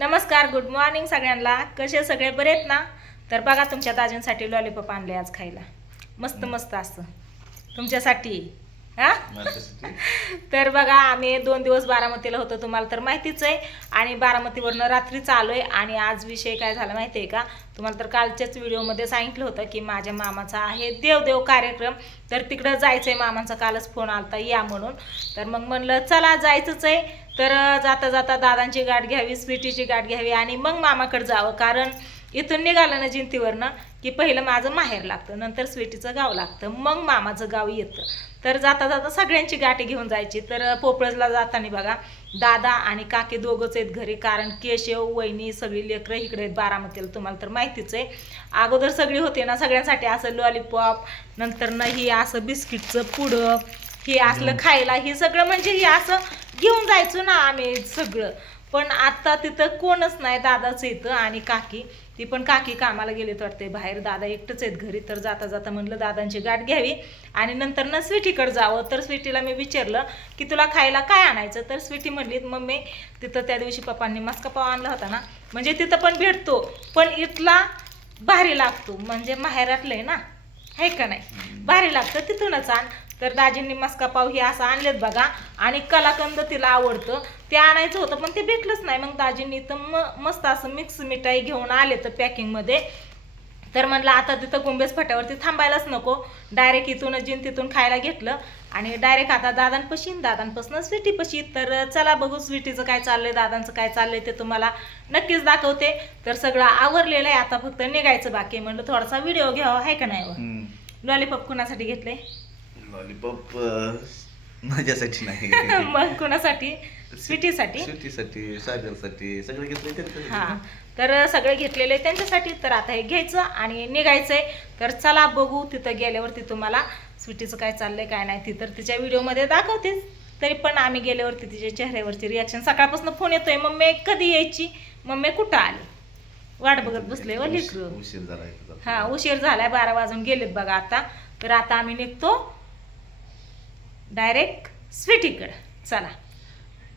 नमस्कार, good morning सगळ्यांना. कसे सगळे बरे आहेत ना? तर बघा तुमच्या दाजींसाठी लॉलीपॉप आणले आज खायला. मस्त मस्त असं तुमच्यासाठी. हा तर बघा आम्ही 2 दिवस बारामतीला होतो, तुम्हाला तर माहितीच आहे. आणि बारामतीवरनं रात्रीच आलोय. आणि आज विषय काय झाला माहिती आहे का? तुम्हाला तर कालच्याच व्हिडिओमध्ये सांगितलं होतं की माझ्या मामाचा आहे देवदेव कार्यक्रम, तर तिकडं जायचंय. मामांचा कालच फोन आलता या म्हणून. तर मग म्हणलं चला जायचंच आहे. तर जाता जाता दादांची गाठ घ्यावी, स्वीटीची गाठ घ्यावी आणि मग मामाकडे जावं. कारण इथून निघालं ना जिंतीवरनं की पहिलं माझं माहेर लागतं, नंतर स्वीटीचं गाव लागतं, मग मामाचं गाव येतं. तर जाता जाता सगळ्यांची गाठी घेऊन जायची. तर पोपळजला जाताना बघा दादा आणि काकी दोघंच आहेत घरी, कारण केशव वहिनी सगळी लेकरं इकडे आहेत बारामतीला, तुम्हाला तर माहितीच आहे. अगोदर सगळी होते ना, सगळ्यांसाठी असं लॉलीपॉप, नंतर ना ही असं बिस्किटचं पुडं, हे असलं खायला, हे सगळं म्हणजे हे असं घेऊन जायचो ना आम्ही सगळं. पण आता तिथं कोणच नाही, दादाच येतं आणि काकी, ती पण काकी कामाला गेलेत वाटते बाहेर, दादा एकटंच आहेत घरी. तर जाता जाता म्हणलं दादांची गाठ घ्यावी आणि नंतर ना स्वीटीकडे जावं. तर स्वीटीला मी विचारलं की तुला खायला काय आणायचं? तर स्वीटी म्हणली मम्मी तिथं त्या दिवशी पप्पांनी मस्का पाव आणला होता ना, म्हणजे तिथं पण भेटतो, पण इथला भारी लागतो, म्हणजे माहेरातलं आहे ना, आहे का नाही, भारी लागतं, तिथूनच आण. तर दाजींनी मस्का पाव हे असं आणलेत बघा. आणि कलाकंद तिला आवडतं, ते आणायचं होतं पण ते भेटलंच नाही. मग दाजींनी तर मस्त असं मिक्स मिठाई घेऊन आले तर पॅकिंगमध्ये. तर म्हणलं आता तिथं गुंबेज फाट्यावरती थांबायलाच नको, डायरेक्ट इथून तिथून खायला घेतलं आणि डायरेक्ट आता दादांपासून स्वीटीपाशी. तर चला बघू स्वीटीचं काय चाललंय, दादांचं काय चाललंय ते तुम्हाला नक्कीच दाखवते. तर सगळं आवरलेलं आहे, आता फक्त निघायचं बाकी. म्हणलं थोडासा व्हिडिओ घ्यावा, आहे का नाही? लॉलीपॉप कुणासाठी घेतले? लॉलीपॉप माझ्यासाठी नाही. मग कुणासाठी? स्वीटीसाठी, सागरसाठी सगळे घेतले. हा, तर सगळे घेतलेले त्यांच्यासाठी. तर आता हे घ्यायचं आणि निघायचंय. तर चला बघू तिथं गेल्यावरती तुम्हाला स्वीटीचं काय चाललंय काय नाही, ती तर तिच्या व्हिडिओमध्ये दाखवतेच. तरी पण आम्ही गेल्यावरती तिच्या चेहऱ्यावरची रिॲक्शन, सकाळपासून फोन येतोय मम्मी कधी यायची, मम्मी कुठं आली, वाट बघत बसले व लेकरं. उशीर झाला. हा, उशीर झालाय, 12 वाजून गेलेत बघा आता. तर आता आम्ही निघतो डायरेक्ट स्वीटीकडे. चला.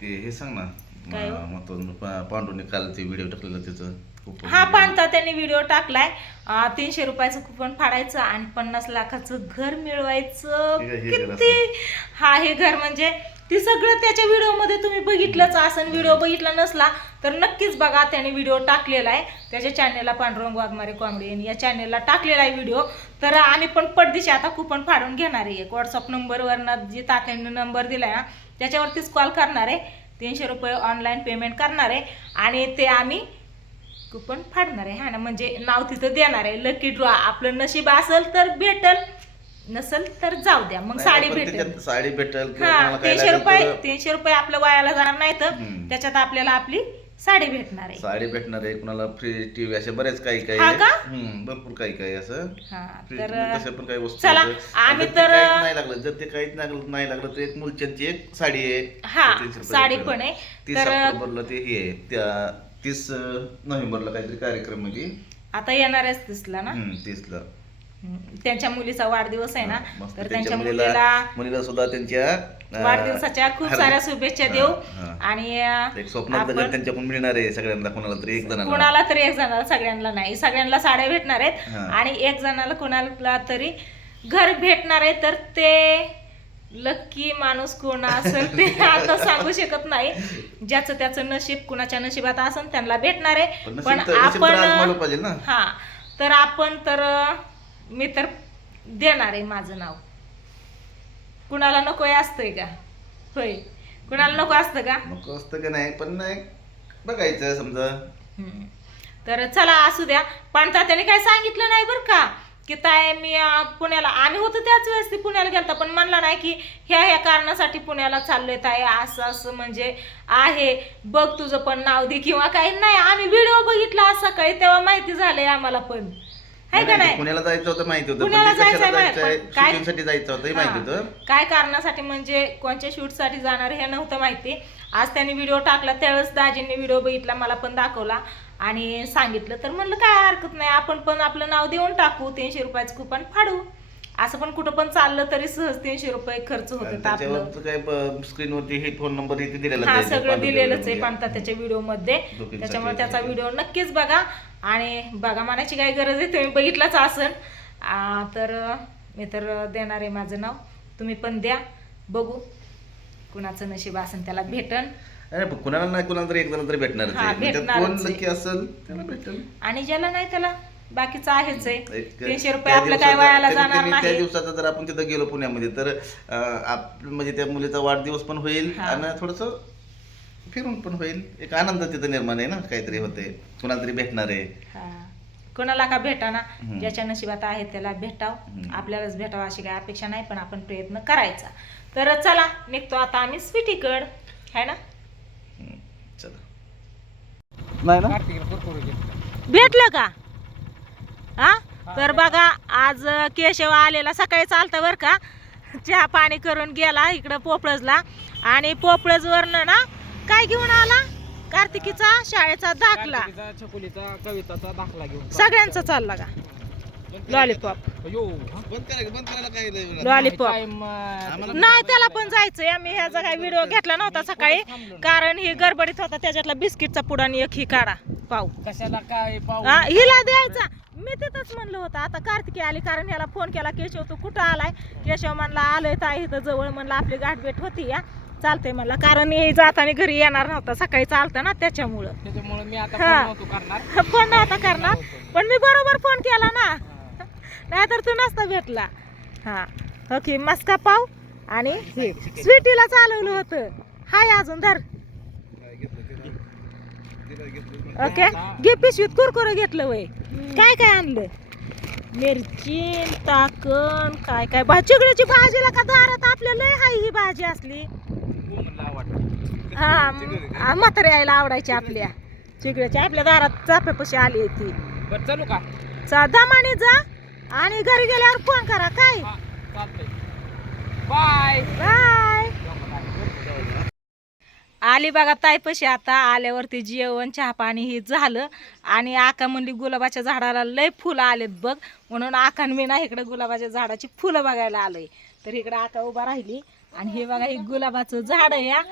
ते हे सांग ना, काय हो? मग पांडूने काल ते व्हिडिओ टाकलेला त्याचं हा, पांढता त्यांनी व्हिडिओ टाकलाय. 300 रुपयाचं कुपन फाडायचं आणि 50 लाखाचं घर मिळवायचं. किती हा, हे घर म्हणजे ती सगळं त्याच्या व्हिडिओमध्ये तुम्ही बघितलंच असं. व्हिडिओ बघितला नसला तर नक्कीच बघा, त्याने व्हिडिओ टाकलेला आहे त्याच्या चॅनेलला, पांडुरंग वाघमारे कॉमेडी या चॅनेलला टाकलेला आहे व्हिडिओ. तर आम्ही पण पडदिशी आता कुपन फाडून घेणार आहे. एक व्हॉट्सअप नंबरवरनं जी तात्याने नंबर दिलाय ना त्याच्यावरतीच कॉल करणार आहे. 300 रुपये ऑनलाईन पेमेंट करणार आहे आणि ते आम्ही कुपन फाडणार आहे. हा ना, म्हणजे नाव तिथं देणार आहे. लकी ड्रॉ, आपलं नशीब असेल तर भेटल, नसेल तर जाऊ द्या, मग साडी भेटेल. साडी भेटेल. हा, 300 रुपये आपलं वायाला जाणार नाही, तर त्याच्यात आपल्याला आपली साडी भेटणार आहे. साडी भेटणार आहे, कुणाला फ्री टीव्ही, असे बरेच काही काही भरपूर काही असं. तर तसे पण काही वस्तू चला आम्ही तर नाही लागलं, जर ते काहीच नाही लागलं तर एक मुलच्यांची एक साडी आहे. हा, साडी पण आहे. 30 ऑक्टोबरला ते हे आहे, त्या 30 नोव्हेंबरला काहीतरी कार्यक्रम मध्ये आता येणारच दिसला ना, 30ला त्यांच्या मुलीचा वाढदिवस आहे ना. तर त्यांच्या मुलीला सुद्धा त्यांच्या वाढदिवसाच्या खूप साऱ्या शुभेच्छा देऊ. आणि स्वप्नात त्यांच्याकडून मिळणार आहे सगळ्यांना, कोणाला तरी एक जणाला, सगळ्यांना नाही, सगळ्यांना साड्या भेटणार आहेत आणि एक जणाला कोणाला तरी घर भेटणार आहे. तर ते लकी माणूस कोण असेल ते आता सांगू शकत नाही. ज्याचं त्याचं नशीब, कुणाच्या नशिबात असेल त्यांना भेटणार आहे. पण आपण हा, तर आपण तर मी तर देणार आहे माझं नाव. कुणाला नको असतंय का? होय, कुणाला नको असतं का? नको असतं का नाही, पण नाही बघायचं समजा. तर चला असू द्या. पण त्याने काय सांगितलं नाही बरं का की ताय मी पुण्याला, आम्ही होतो त्याच वेळेस ती पुण्याला गेलता, पण म्हणला नाही की ह्या कारणासाठी पुण्याला चाललोय ताय, असं असं म्हणजे आहे, बघ तुझं पण नाव दे किंवा काही नाही. आम्ही व्हिडिओ बघितला आज सकाळी, तेव्हा माहिती झालंय आम्हाला पण, आहे का नाही. पुण्याला जायचं होतं माहिती होतं, पुण्याला जायचं जायचं होतं माहिती होतं. काय कारणासाठी म्हणजे कोणत्या शूटसाठी जाणार हे नव्हतं माहिती. आज त्यांनी व्हिडिओ टाकला, त्यावेळेस दाजींनी व्हिडिओ बघितला, मला पण दाखवला आणि सांगितलं. तर म्हणलं काय हरकत नाही, आपण पण आपलं नाव देऊन टाकू, 300 रुपयाचं कुपन फाडू. असं पण कुठं पण चाललं तरी सहज 300 रुपये खर्च होतात आपलं. त्याच्यावर काय स्क्रीनवरती हे फोन नंबर इथे दिलेला हा सगळं दिलेलंच आहे पाणता त्याच्या व्हिडिओ मध्ये. त्याच्यामुळे त्याचा व्हिडिओ नक्कीच बघा. आणि बघा म्हणायची काय गरज आहे, तुम्ही बघितलाच असन. तर मी तर देणार आहे माझं नाव, तुम्ही पण द्या, बघू कुणाचं नशीब असेल त्याला भेटन. अरे कुणाला नाही कुणाला तरी एक जण तरी भेटणारच हा, आहे. म्हणजे भेटणारच कोण आहे. नक्की असेल त्याला भेटेल, आणि ज्याला नाही त्याला बाकीचं आहेच आहे. एक 300 रुपये त्या आपलं काय दिवसाचा- वायाला त्या जाणार त्या नाही. दिवसाचा जर आपण तिथं गेलो पुण्यामध्ये तर म्हणजे त्या मुलीचा वाढदिवस पण होईल हा. आणि थोडस फिरून पण होईल. एक आनंद तिथं निर्माण आहे ना, काहीतरी होते, कुणाला तरी भेटणार आहे. हा. कोणाला का भेटाना, हम्म. ज्याच्या नशिबात आहे त्याला भेटाव. हम्म. आपल्यालाच भेटावं अशी काही अपेक्षा नाही, पण आपण प्रयत्न करायचा. तर चला निघतो आता आम्ही स्वीटीकड, है ना. चला. नाही ना भेटलं का? हा. तर बघा आज केशव आलेला सकाळी चालतं बरं का, चहा पाणी करून गेला इकडं पोपळजला. आणि पोपळजवरनं ना काय घेऊन आला, कार्तिकीचा शाळेचा दाखला, छकुलीचा कविताचा दाखला घेऊन सगळ्यांचा चालला का लॉलीपॉप. बंद करायला काय नाही. लॉलीपॉप आम्हाला नाही, त्याला पण जायचंय. आम्ही ह्याचा काही व्हिडिओ घेतला नव्हता सकाळी, कारण ही गडबडीत होता. त्याच्यातला बिस्किटचा पुडा आणि एक ही काढा पाव, कशाला काय पाहू हा, हिला द्यायचा. मी तिथंच म्हणलं होतं आता कार्तिकी आली, कारण ह्याला फोन केला, केशव तू कुठं आलाय? केशव म्हणला आलोय ताई इथं जवळ. म्हणलं आपली गाठभेट होती या, चालतंय म्हणला, कारण हे जाताना घरी येणार नव्हता, सकाळी चालतं ना त्याच्यामुळं. त्याच्यामुळे मी आता हा. फोन नव्हतो करणार. फोन नव्हता करणार, पण मी बरोबर फोन केला ना, नाहीतर तू नसता भेटला. हा हो की, मस्का पाव आणि हे स्वीटीला चालवलं होतं. हाय अजून धर. ओके, घे पिशवीत कुरकुरे घेतलं वय. काय काय आणलं? मिरची, टाकण, काय काय चिगडीची भाजीला का दारात आपल्या लय हाय ही भाजी असली. हा, म्हातारी यायला आवडायची आपल्या चिगड्याची. आपल्या दारात चाफ्यापाशी आली ती. बरं चालू का? दमाने जा आणि घरी गेल्यावर फोन करा. काय हा, चालतंय. Bye bye. आली बघा ताईपाशी. आता आल्यावरती जेवण चहा पाणी हे झालं. आणि आका म्हणली गुलाबाच्या झाडाला लय फुलं आलेत बघ, म्हणून आकान मी ना इकडे गुलाबाच्या झाडाची फुलं बघायला आलोय. तर इकडे आका उभा राहिली आणि हे बघा हे गुलाबाचं झाड या,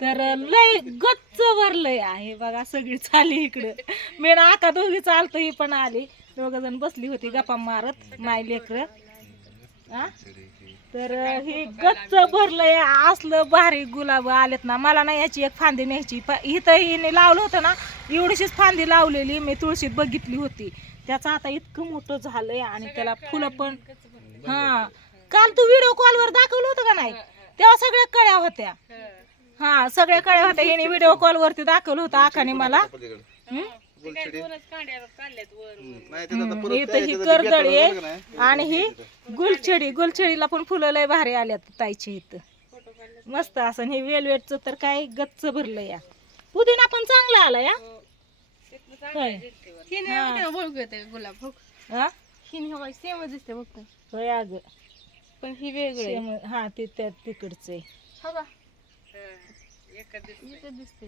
तर लय गच्च भरलंय. हे बघा सगळी चाली इकडं. मी ना आका दोघी चालतो, ही पण आली. दोघ जण बसली होती गप्पा मारत माय लेकर. तर हे गच्च भरलंय. असलं भारी गुलाब आलेत ना. मला ना याची एक फांदी न्यायची. इथं हिने लावलं होतं ना, एवढीशीच फांदी लावलेली मी तुळशीत बघितली होती. त्याचं आता इतकं मोठं झालंय आणि त्याला फुलं पण. हा, काल तू व्हिडिओ कॉलवर दाखवलं होतं का नाही, तेव्हा सगळ्या कळ्या होत्या. हा, सगळ्या कळ्या होत्या. हिने व्हिडिओ कॉल वरती दाखवलं होतं आखाने मला. इथं ही कर्दळी आहे आणि ही गुलछडी. गुलछडीला पण फुलं लय भारी आल्यात ताईची इथं, मस्त असं. हे वेलवेटचं तर काय गच्च भरलं या. पुदिना पण चांगला आला या. गुलाब हा? सेमच दिसते फक्त, होय अगं, पण ही वेगळी हा ते त्या तिकडचं आहे. दिसते.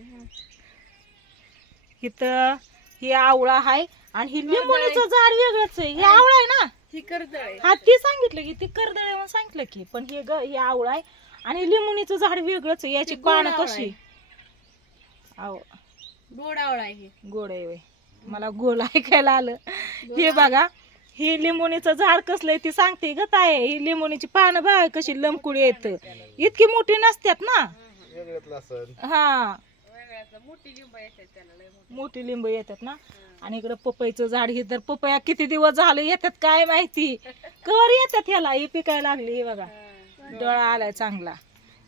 इथं ही आवळा आहे आणि ही लिंबोणीचं झाड वेगळंच आहे. हे आवळा आहे ना, ही कर्दळ आहे. हा ती सांगितलं की ती कर्दळ आहे म्हणून सांगितलं की, पण हे आवळा आहे आणि लिंबोणीचं झाड वेगळंच आहे. याची पानं कशी आव गोड आवळा आहे. गोड आहे होय. मला गोल ऐकायला आलं. हे बघा ही लिंबोणीचं झाड कसलंय ती सांगते ग ताई. ही लिंबोणीची पानं बघा कशी लमकुडी येत, इतकी मोठी नसतात ना. हा, मोठी लिंब येतात ना. आणि इकडं पपईचं झाड. हे तर पपया किती दिवस झाले येतात काय माहिती, कवर येतात ह्याला. ही पिकायला लागली. हे बघा डोळा आलाय चांगला.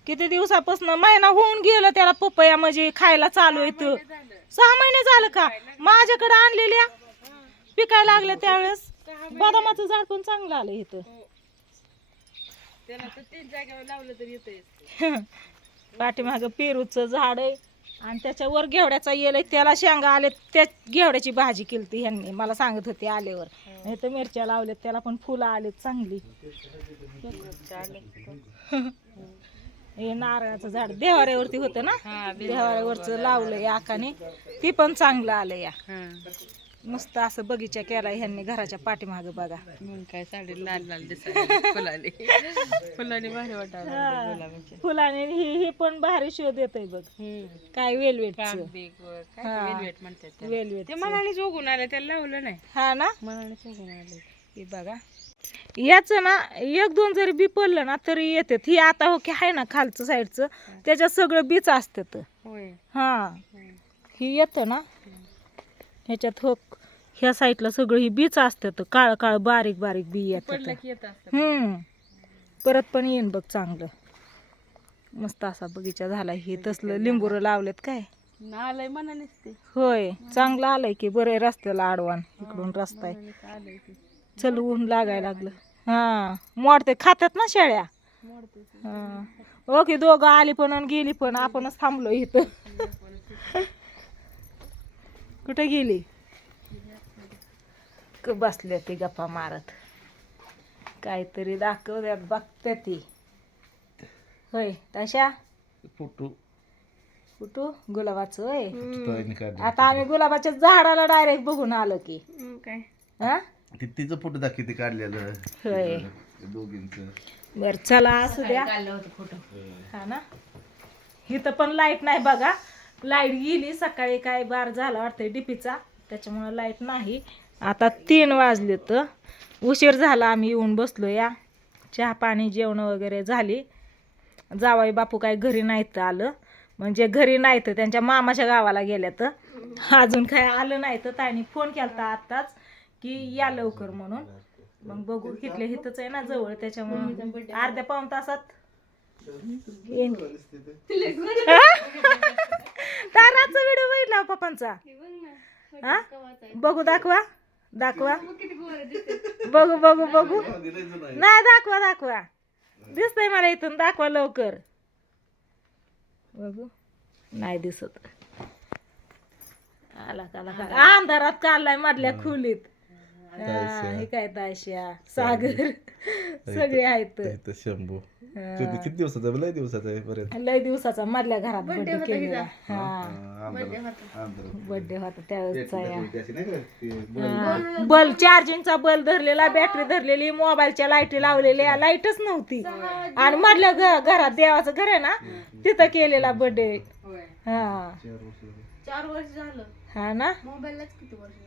किती दिवसापासून, महिना होऊन गेलं त्याला पपया म्हणजे खायला चालू येत. 6 महिने झालं का माझ्याकडे आणलेल्या पिकायला लागल्या त्यावेळेस. बदामाचं झाड पण चांगलं आलं इथं. पाठीमाग पेरूचं झाड आहे आणि त्याच्यावर घेवड्याचा येल त्याला शेंगा आले. त्या घेवड्याची भाजी केली ह्यांनी, मला सांगत होते आल्यावर. नाही तर मिरच्या लावल्यात त्याला पण फुलं आलेत चांगली. हे नारळाचं झाड देवाऱ्यावरती होतं ना, देवाऱ्यावरच लावलंय आकाने, ती पण चांगलं आलं या. मस्त असं बगीचा केला ह्यांनी घराच्या पाठीमागं बघा. मग काय साडी लाल लाल दिसायला फुलाने फुलाने भारी वाटायला लागले गुलाबाचे. फुलाने ही पण भारी शोध येतय बघ. काय वेलवेट वेलवेट म्हणतात त्याला. वेलवेट ते मनानेच उगून आले, त्याला लावलं नाही, हा ना. मनानेच उगून आले. हे बघा याच ना एक दोन जरी बी पडलं ना तरी येतात. ही आता हो की आहे ना खालचं साईडचं त्याच्यात सगळं बीच असतात. होय. हा ही येतं ना ह्याच्यात हो ह्या साईडला सगळं ही बीच असतात. काळ काळ बारीक बारीक बी येतात. पडलं की येत असतं. परत पण येईन बघ चांगलं. मस्त असा बगीचा झाला. हे तसलं लिंबूर लावलेत काय आलंय मनानेच ते. होय चांगलं आलंय की. बरं रस्त्याला आडवान इकडून रस्ता आहे. मनानेच आलंय ते. चल ऊन लागायला लागलं. हा मोडते खातात ना शेळ्या. मोडते ते. हा ओके दोघं आली पण आणि गेली पण. आपणच थांबलो इथं. कुठे गेली बसल्या ती गप्पा मारत. काहीतरी दाखवत्यात बघते ती. होय तशा फोटो कुठू गुलाबाचं होय. ताईने काढले. आता आम्ही गुलाबाच्या झाडाला डायरेक्ट बघून आलो की. काय हा तिचं फोटो दाखवते काढलेलं होय. दोघींचं. बर चला असू द्या. काढलं होतं फोटो. हा ना. इथं पण लाईट नाही बघा. लाईट गेली सकाळी. काय बार झाला वाटतंय डीपीचा त्याच्यामुळे लाईट नाही. आता 3 वाजले तर उशीर झाला. आम्ही येऊन बसलो या. चहा पाणी जेवण वगैरे झाली. जावाई बापू काय घरी नाहीत आलं. म्हणजे घरी नाहीत त्यांच्या मामाच्या गावाला गेल्या तर अजून काय आलं नाही. तर ताईने फोन केला आत्ताच की या लवकर म्हणून. मग बघू कितल्या हिथंच आहे ना जवळ त्याच्यामुळे अर्ध्या पाऊण तासात येईन. ताराचा व्हिडिओ बघितला पप्पांचा. हा बघू दाखवा दाखवा. बघू बघू बघू. नाही दाखवा दाखवा. दिसतंय मला इथून. दाखवा लवकर. बघू नाही दिसत. आला का अंधारात काढलाय मधल्या खोलीत. हे काय तायशा सागर सगळे आहेत. शंभू किती दिवसाचा लय दिवसाचा आहे बरेच. लय दिवसाचा मधल्या घरात बर्थडे केलेला. हा बर्थडे होता त्यावेळेस. बल्ब चार्जिंगचा बल्ब धरलेला बॅटरी धरलेली मोबाईलच्या लाईटी लावलेल्या. लाईटच नव्हती. आणि मधल्या घरात देवाचं घर आहे ना तिथं केलेला बर्थडे. हा 4 वर्ष झालं. हा ना. मोबाईललाच किती वर्ष झालं?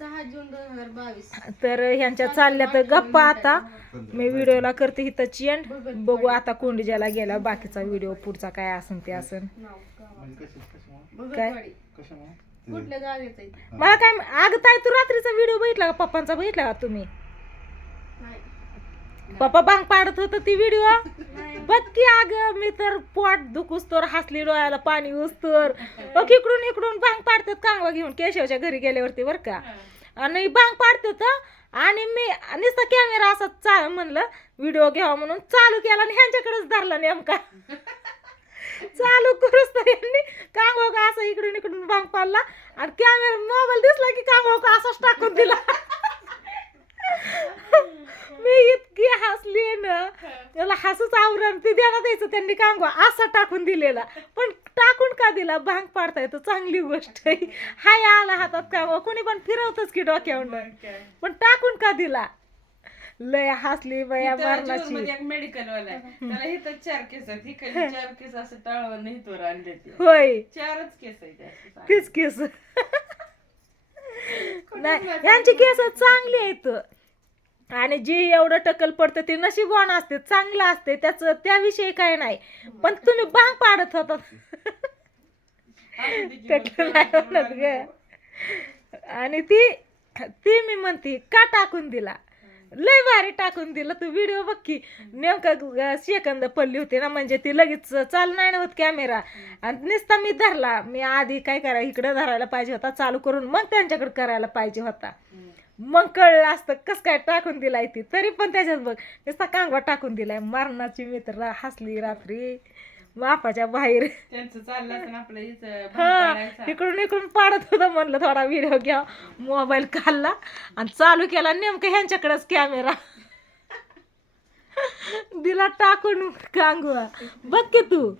6 जून 2022. तर ह्यांच्या चालल्या तर गप्पा. आता मी व्हिडिओला करते इथं चेंड. बघू आता कोंडीजाला गेला बाकीचा व्हिडिओ पुढचा काय असन ते असन. काय कुठल्या जागेचं आहे? मला काय अगं ताई तू रात्रीचा व्हिडिओ बघितला का पप्पांचा बघितला का तुम्ही? पप्पा भांग पाडत होत ती व्हिडिओ बघ की. अगं मी तर पोट दुखूस तर हसली डोळ्याला पाणी उचतर. इकडून इकडून भांग पाडतात कांगवा घेऊन केशवच्या घरी गेल्यावरती बर का. आणि भांग पाडतात. आणि मी नुसता कॅमेरा असा म्हणलं व्हिडिओ घ्यावा म्हणून चालू केला आणि ह्यांच्याकडेच धरला नेमका. चालू करूच तर यांनी कांगवा का असं इकडून इकडून भांग पाडला आणि कॅमेरा मोबाईल दिसला की कांगवा का असाच टाकून दिला. मी इतकी हसली ना त्याला हसूच आवरण. ती देण्यात द्यायचं त्यांनी कांगवा असा टाकून दिलेला. पण टाकून का दिला? भांग पाडता येतो चांगली गोष्ट आहे. हाय आला हातात कांगवा. कोणी पण फिरवतच की डोक्यावर. पण टाकून का दिला? लय हसली बाया मरणाची. एक मेडिकल वाला आहे. त्याला इथं 4 केस आहेत. इकडे 4 केस असं टाळवून हितवर आणले ते. होय 4च केस आहेत. तीच केस. नाही यांची केस चांगली आहेत. आणि जे एवढं टक्कल पडतं ते नशीबवान असते चांगलं असते त्याचं त्याविषयी काय नाही. पण तुम्ही भांग पाडत होता टक्कल नाही म्हणत ग. आणि ती मी म्हणते का टाकून दिला? लय भारी टाकून दिला. तू व्हिडिओ बघ की नेमका सेकंद पडली होती ना. म्हणजे ती लगेच चालू नाही होत कॅमेरा. आणि नुसता मी धरला. मी आधी काय करा इकडे धरायला पाहिजे होता चालू करून मग त्यांच्याकडे करायला पाहिजे होता. मग कळलं असतं कस काय टाकून दिलाय ती. तरी पण त्याच्यात बघ नुसता कांगवा टाकून दिलाय. मरणाची मित्र हसली रात्री मापाच्या बाहेर. त्यांचं चाललं आपलं हा इकडून इकडून पाडत होतं. म्हणलं थोडा व्हिडिओ घ्या. मोबाईल काढला आणि चालू केला नेमकं ह्यांच्याकडेच कॅमेरा. दिला टाकून कांगवा. बघ की तू.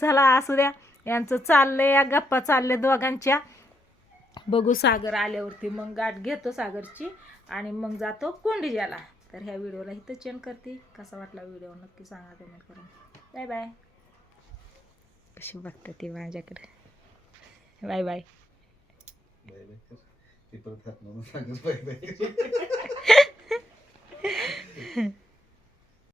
चला असू द्या यांचं चाललंय गप्पा चालले दोघांच्या. बघू सागर आल्यावरती मग गाठ घेतो सागरची आणि मग जातो कोंडिजाला. तर ह्या व्हिडिओला इथं चेंज करते. कसा वाटला व्हिडिओ नक्की सांगा कमेंट करून. Bye bye. कशी बघते ती माझ्याकडे. Bye bye. ते परत हात लावून सांगत बाय बाय.